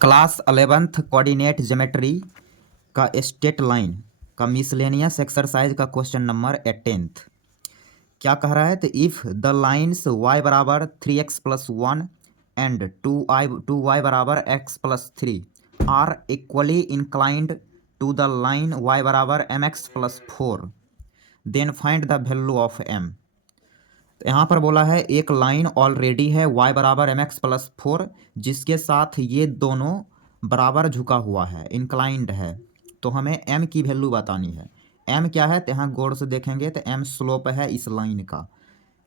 Class 11th coordinate geometry का straight line का miscellaneous exercise का क्वेश्चन नंबर 18th क्या कह रहा है। तो इफ़ द लाइन्स y बराबर 3x+1 एंड 2y बराबर x+3 are equally inclined to the line y बराबर mx+4 then find the value of m। तो यहाँ पर बोला है एक लाइन ऑलरेडी है y बराबर mx+4 जिसके साथ ये दोनों बराबर झुका हुआ है, इंक्लाइंड है। तो हमें m की वैल्यू बतानी है। m क्या है तो यहाँ गौर से देखेंगे तो m स्लोप है इस लाइन का।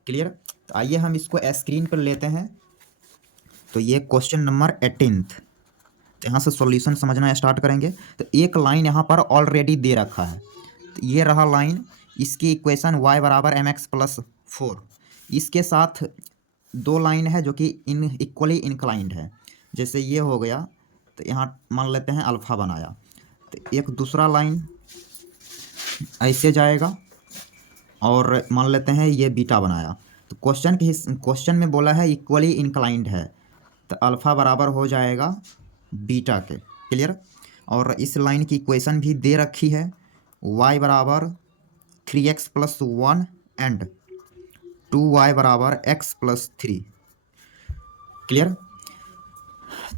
क्लियर। तो आइए हम इसको स्क्रीन पर लेते हैं। तो ये क्वेश्चन नंबर 18th। तो यहाँ से सॉल्यूशन समझना स्टार्ट करेंगे। तो एक लाइन यहाँ पर ऑलरेडी दे रखा है। तो ये रहा लाइन, इसकी इक्वेशन y बराबर mx+4। इसके साथ दो लाइन है जो कि इक्वली इंक्लाइंड है। जैसे ये हो गया तो यहाँ मान लेते हैं अल्फ़ा बनाया, तो एक दूसरा लाइन ऐसे जाएगा और मान लेते हैं ये बीटा बनाया। तो क्वेश्चन में बोला है इक्वली इंक्लाइंड है, तो अल्फ़ा बराबर हो जाएगा बीटा के। क्लियर। और इस लाइन की इक्वेशन भी दे रखी है, y बराबर 3x+1 एंड 2y बराबर x+3। क्लियर।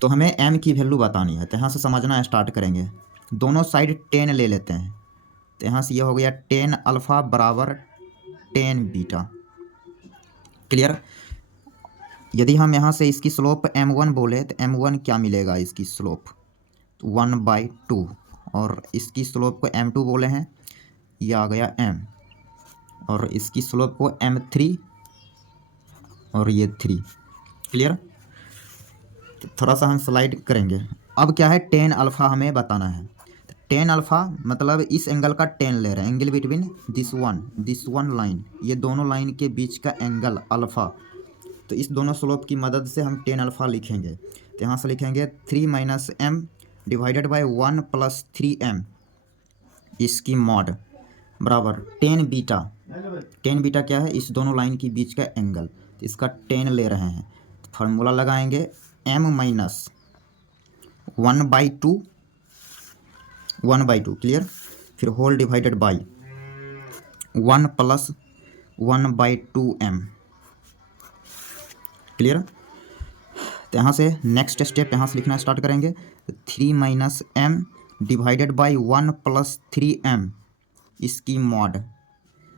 तो हमें m की वैल्यू बतानी है। तो यहाँ से समझना स्टार्ट करेंगे। दोनों साइड 10 ले लेते हैं। तो यहाँ से ये हो गया 10 अल्फ़ा बराबर 10 बीटा। क्लियर। यदि हम यहाँ से इसकी स्लोप m1 बोले तो m1 क्या मिलेगा, इसकी स्लोप 1/2। और इसकी स्लोप को m2 बोले हैं, ये आ गया m। और इसकी स्लोप को m3 और ये 3। क्लियर। थोड़ा सा हम स्लाइड करेंगे। अब क्या है 10 अल्फ़ा हमें बताना है। 10 अल्फ़ा मतलब इस एंगल का 10 ले रहे हैं, angle between this one line, ये दोनों लाइन के बीच का एंगल अल्फ़ा। तो इस दोनों स्लोप की मदद से हम 10 अल्फ़ा लिखेंगे। तो यहाँ से लिखेंगे 3 - m डिवाइडेड बाई 1 + 3m इसकी मॉड बराबर 10 बीटा। 10 बीटा क्या है, इस दोनों लाइन के बीच का एंगल, तो इसका 10 ले रहे हैं। तो फार्मूला लगाएंगे m - 1/2 क्लियर। फिर whole divided by 1 + 1/2m। Clear. तो यहाँ से नेक्स्ट स्टेप यहाँ से लिखना स्टार्ट करेंगे। 3 - m डिवाइडेड बाई 1 + 3m इसकी मॉड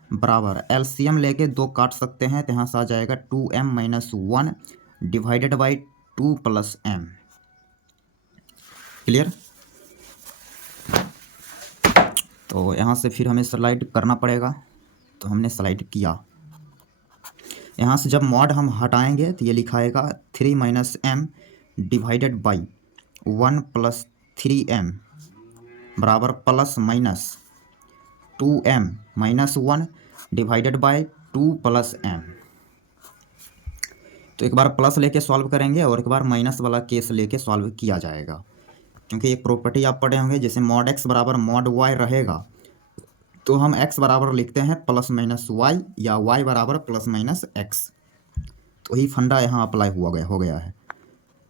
बराबर एलसीएम लेके 2 काट सकते हैं, तो यहाँ से आ जाएगा 2m - 1 divided by 2 + m। Clear. तो यहाँ से फिर हमें स्लाइड करना पड़ेगा। तो हमने स्लाइड किया। यहाँ से जब मॉड हम हटाएंगे तो ये लिखाएगा 3 - m डिवाइडेड बाई 1 + 3m बराबर plus minus 2m - 1 divided by 2 + m। तो एक बार प्लस लेके सॉल्व करेंगे और एक बार माइनस वाला केस लेके सॉल्व किया जाएगा, क्योंकि एक प्रॉपर्टी आप पढ़े होंगे, जैसे मॉड x बराबर मॉड y रहेगा तो हम x बराबर लिखते हैं +- y या y बराबर +- x। तो वही फंडा यहाँ अप्लाई हो गया है।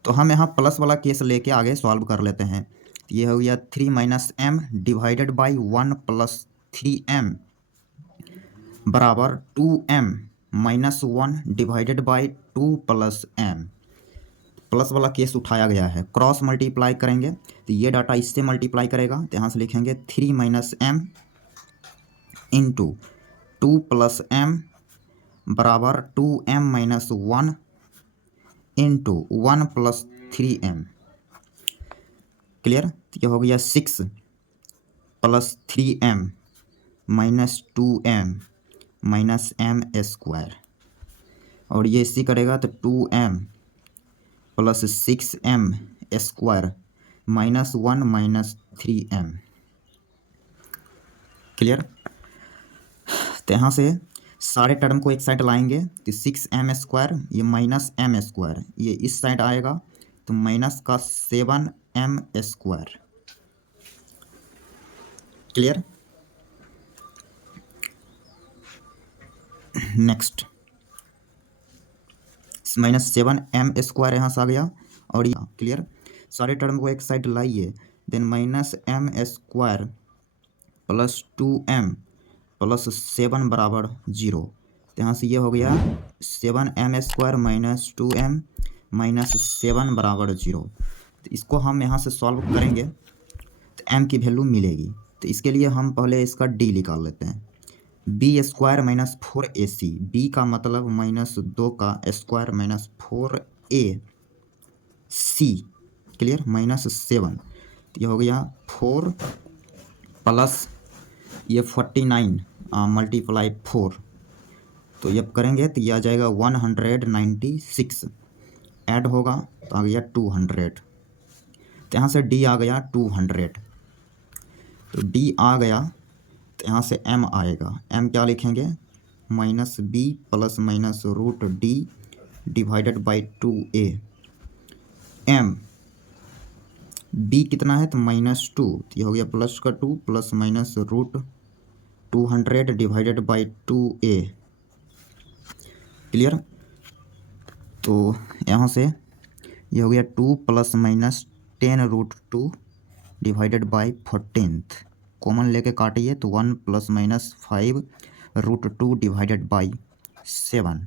तो हम यहाँ प्लस वाला केस लेके आगे सॉल्व कर लेते हैं। तो ये हो गया 3 - m डिवाइडेड बाई 1 + 3m बराबर 2m - 1 divided by 2 + m। Plus वाला केस उठाया गया है, क्रॉस मल्टीप्लाई करेंगे तो ये डाटा इससे मल्टीप्लाई करेगा। तो यहाँ से लिखेंगे 3 - m इंटू 2 + m बराबर 2m - 1 इंटू 1 + 3m। क्लियर। ये हो गया 6 + 3m - 2m -m²। और ये इसी करेगा तो 2m + 6m² -1 - 3m। क्लियर। तो यहाँ से सारे टर्म को एक साइड लाएंगे तो 6m² ये -m², ये इस साइड आएगा तो माइनस का 7m²। क्लियर। नेक्स्ट -7m² यहाँ से आ गया और ये क्लियर। सारे टर्म को एक साइड लाइए, then minus m square plus 2m plus 7 बराबर 0। तो यहाँ से ये हो गया 7m square minus 2m minus 7 बराबर 0। तो इसको हम यहाँ से सॉल्व करेंगे तो m की वैल्यू मिलेगी। तो इसके लिए हम पहले इसका d निकाल लेते हैं। B square minus 4ac, B का मतलब -2 का स्क्वायर माइनस 4ac, क्लियर, -7। तो ये हो गया 4 प्लस ये 49 मल्टीप्लाई 4, तो ये करेंगे तो ये आ जाएगा 196, ऐड होगा तो आ गया 200। तो यहाँ से d आ गया 200, तो d आ गया तो यहाँ से m आएगा। m क्या लिखेंगे, -b plus minus root d divided by 2a। m b कितना है तो -2, तो ये हो गया प्लस का 2 plus minus root 200 divided by 2a, clear. तो यहाँ से ये हो गया 2 plus minus 10 root 2 divided by 14, common लेके काटिए तो 1 plus minus 5 root 2 divided by 7।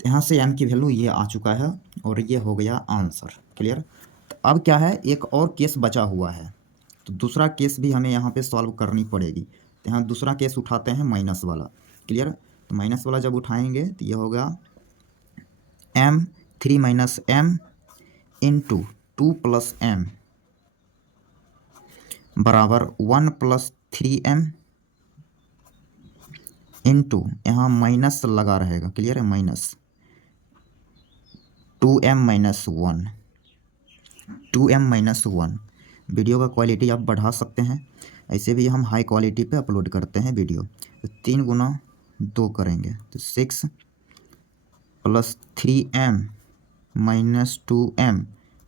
तो यहाँ से m की वैल्यू ये आ चुका है और ये हो गया आंसर, क्लियर। तो अब क्या है, एक और केस बचा हुआ है, तो दूसरा केस भी हमें यहाँ पे सॉल्व करनी पड़ेगी। तो यहाँ दूसरा केस उठाते हैं माइनस वाला, क्लियर। तो माइनस वाला जब उठाएंगे तो ये होगा m3 minus m into 2 plus m बराबर 1 प्लस 3m इंटू, यहाँ माइनस लगा रहेगा, क्लियर है, minus 2m minus 1, 2m minus 1। Video का क्वालिटी आप बढ़ा सकते हैं, ऐसे भी हम हाई क्वालिटी पे अपलोड करते हैं वीडियो। तो 3 गुना 2 करेंगे तो 6 plus 3m minus 2m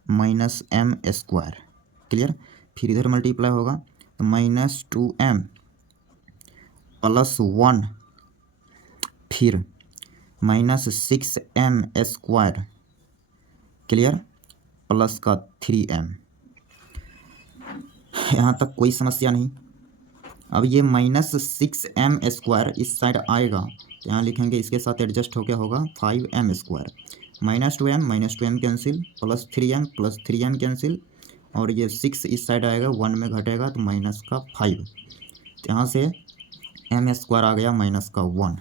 minus m square, clear. फिर इधर मल्टीप्लाई होगा तो -2m प्लस 1 फिर -6m स्क्वायर, क्लियर, प्लस का 3m। यहाँ तक कोई समस्या नहीं। अब ये -6m स्क्वायर इस साइड आएगा तो यहाँ लिखेंगे, इसके साथ एडजस्ट हो गया होगा 5m square, -2m cancel, plus 3m cancel, और ये 6 इस साइड आएगा, 1 में घटेगा तो माइनस का 5। तो यहाँ से m स्क्वायर आ गया माइनस का 1,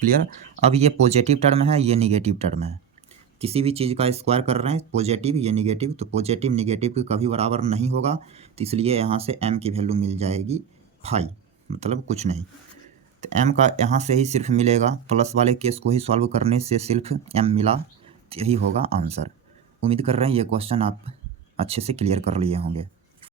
क्लियर। अब ये पॉजिटिव टर्म है, ये निगेटिव टर्म है। किसी भी चीज़ का स्क्वायर कर रहे हैं, पॉजिटिव या निगेटिव, तो पॉजिटिव निगेटिव के कभी बराबर नहीं होगा, तो इसलिए यहाँ से m की वैल्यू मिल जाएगी 5, मतलब कुछ नहीं। तो m का यहाँ से ही सिर्फ मिलेगा, प्लस वाले केस को ही सॉल्व करने से सिर्फ m मिला, तो यही होगा आंसर। उम्मीद कर रहे हैं ये क्वेश्चन आप अच्छे से क्लियर कर लिए होंगे।